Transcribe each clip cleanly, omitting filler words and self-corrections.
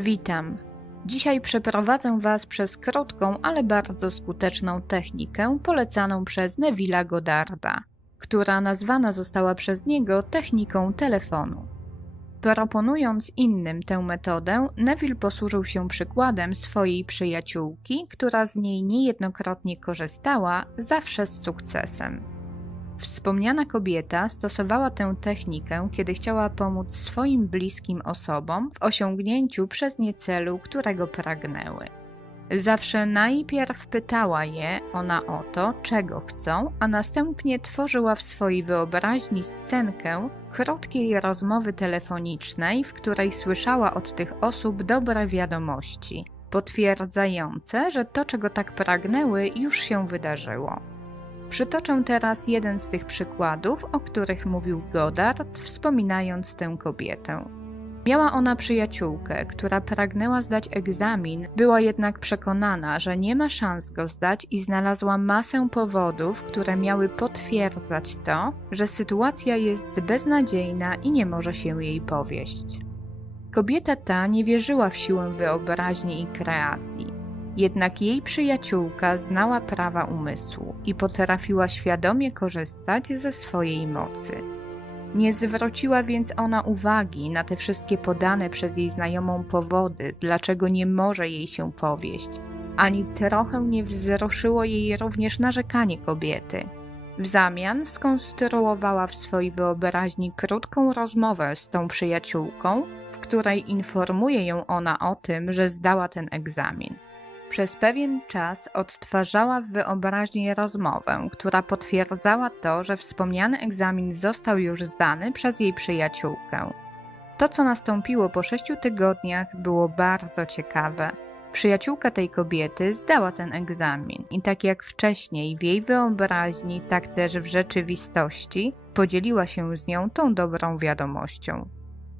Witam. Dzisiaj przeprowadzę Was przez krótką, ale bardzo skuteczną technikę polecaną przez Neville'a Goddarda, która nazwana została przez niego techniką telefonu. Proponując innym tę metodę, Neville posłużył się przykładem swojej przyjaciółki, która z niej niejednokrotnie korzystała, zawsze z sukcesem. Wspomniana kobieta stosowała tę technikę, kiedy chciała pomóc swoim bliskim osobom w osiągnięciu przez nie celu, którego pragnęły. Zawsze najpierw pytała je ona o to, czego chcą, a następnie tworzyła w swojej wyobraźni scenkę krótkiej rozmowy telefonicznej, w której słyszała od tych osób dobre wiadomości, potwierdzające, że to, czego tak pragnęły, już się wydarzyło. Przytoczę teraz jeden z tych przykładów, o których mówił Goddard, wspominając tę kobietę. Miała ona przyjaciółkę, która pragnęła zdać egzamin, była jednak przekonana, że nie ma szans go zdać i znalazła masę powodów, które miały potwierdzać to, że sytuacja jest beznadziejna i nie może się jej powieść. Kobieta ta nie wierzyła w siłę wyobraźni i kreacji. Jednak jej przyjaciółka znała prawa umysłu i potrafiła świadomie korzystać ze swojej mocy. Nie zwróciła więc ona uwagi na te wszystkie podane przez jej znajomą powody, dlaczego nie może jej się powieść, ani trochę nie wzruszyło jej również narzekanie kobiety. W zamian skonstruowała w swojej wyobraźni krótką rozmowę z tą przyjaciółką, w której informuje ją ona o tym, że zdała ten egzamin. Przez pewien czas odtwarzała w wyobraźni rozmowę, która potwierdzała to, że wspomniany egzamin został już zdany przez jej przyjaciółkę. To, co nastąpiło po 6 tygodniach, było bardzo ciekawe. Przyjaciółka tej kobiety zdała ten egzamin i tak jak wcześniej w jej wyobraźni, tak też w rzeczywistości podzieliła się z nią tą dobrą wiadomością.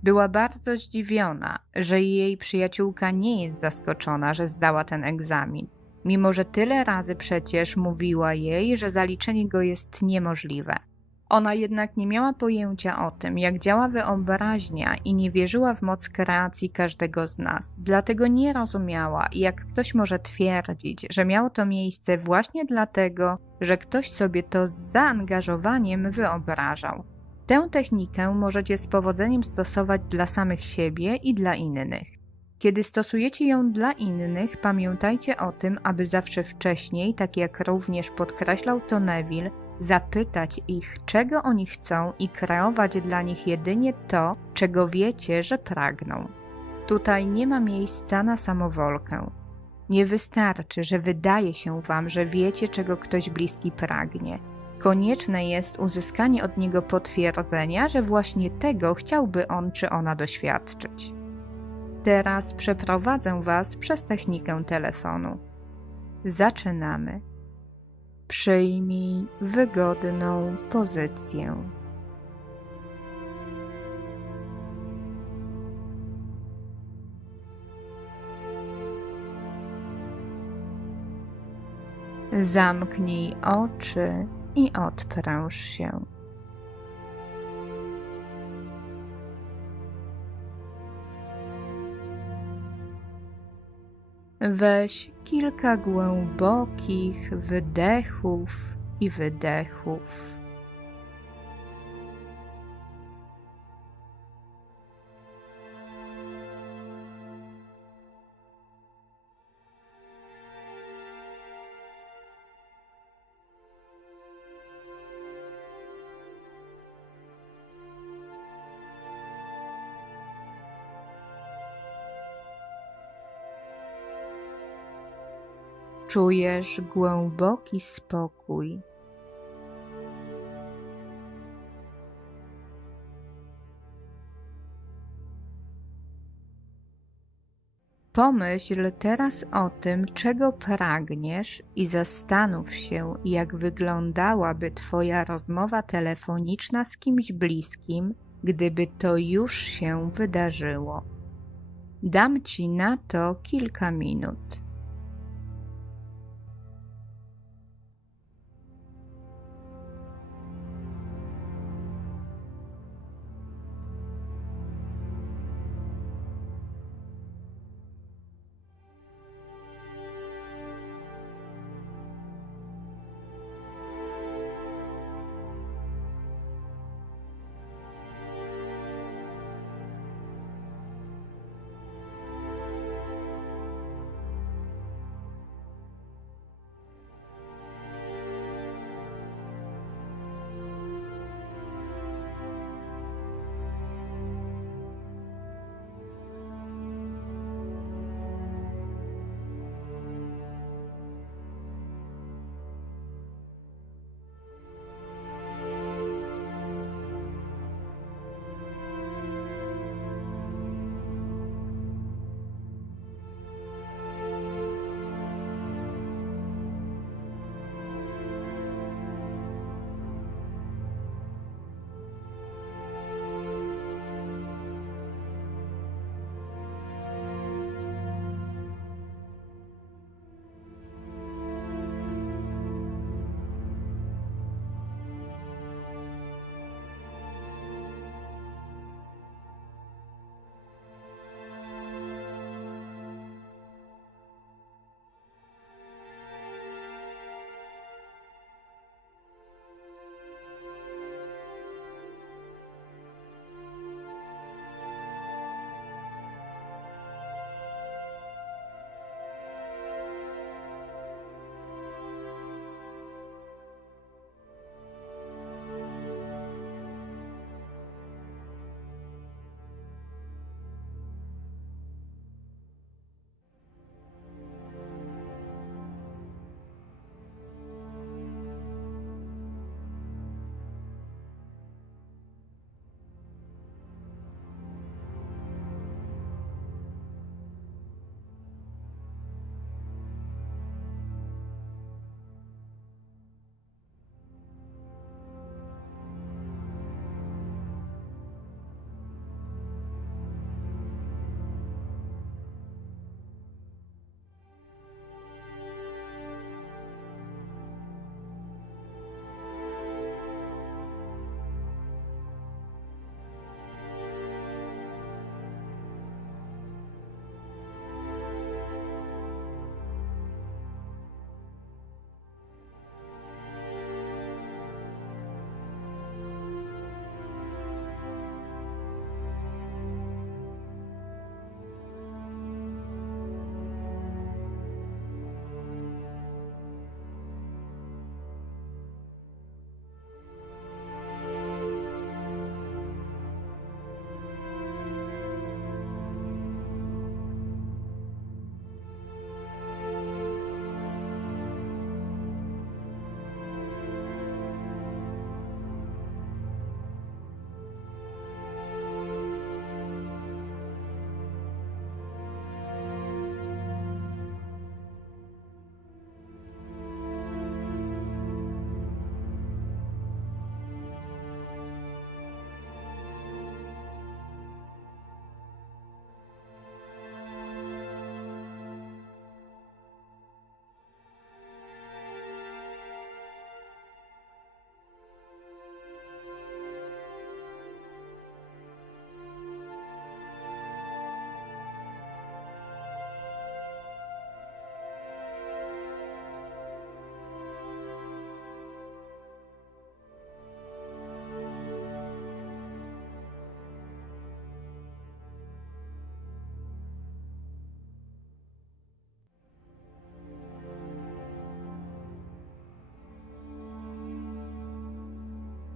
Była bardzo zdziwiona, że jej przyjaciółka nie jest zaskoczona, że zdała ten egzamin, mimo że tyle razy przecież mówiła jej, że zaliczenie go jest niemożliwe. Ona jednak nie miała pojęcia o tym, jak działa wyobraźnia i nie wierzyła w moc kreacji każdego z nas, dlatego nie rozumiała, jak ktoś może twierdzić, że miało to miejsce właśnie dlatego, że ktoś sobie to z zaangażowaniem wyobrażał. Tę technikę możecie z powodzeniem stosować dla samych siebie i dla innych. Kiedy stosujecie ją dla innych, pamiętajcie o tym, aby zawsze wcześniej, tak jak również podkreślał to Neville, zapytać ich, czego oni chcą i kreować dla nich jedynie to, czego wiecie, że pragną. Tutaj nie ma miejsca na samowolkę. Nie wystarczy, że wydaje się wam, że wiecie, czego ktoś bliski pragnie. Konieczne jest uzyskanie od niego potwierdzenia, że właśnie tego chciałby on czy ona doświadczyć. Teraz przeprowadzę Was przez technikę telefonu. Zaczynamy. Przyjmij wygodną pozycję. Zamknij oczy i odpręż się. Weź kilka głębokich wdechów i wydechów. Czujesz głęboki spokój. Pomyśl teraz o tym, czego pragniesz i zastanów się, jak wyglądałaby Twoja rozmowa telefoniczna z kimś bliskim, gdyby to już się wydarzyło. Dam Ci na to kilka minut.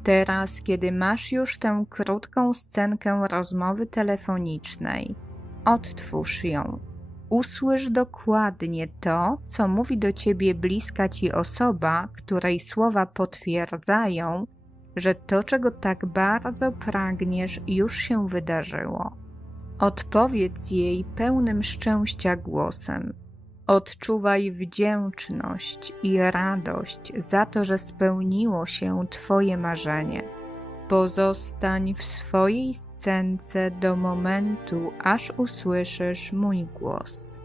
Teraz, kiedy masz już tę krótką scenkę rozmowy telefonicznej, odtwórz ją. Usłysz dokładnie to, co mówi do ciebie bliska ci osoba, której słowa potwierdzają, że to, czego tak bardzo pragniesz, już się wydarzyło. Odpowiedz jej pełnym szczęścia głosem. Odczuwaj wdzięczność i radość za to, że spełniło się twoje marzenie. Pozostań w swojej scence do momentu, aż usłyszysz mój głos.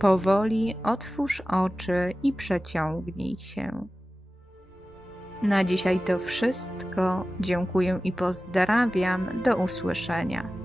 Powoli otwórz oczy i przeciągnij się. Na dzisiaj to wszystko. Dziękuję i pozdrawiam. Do usłyszenia.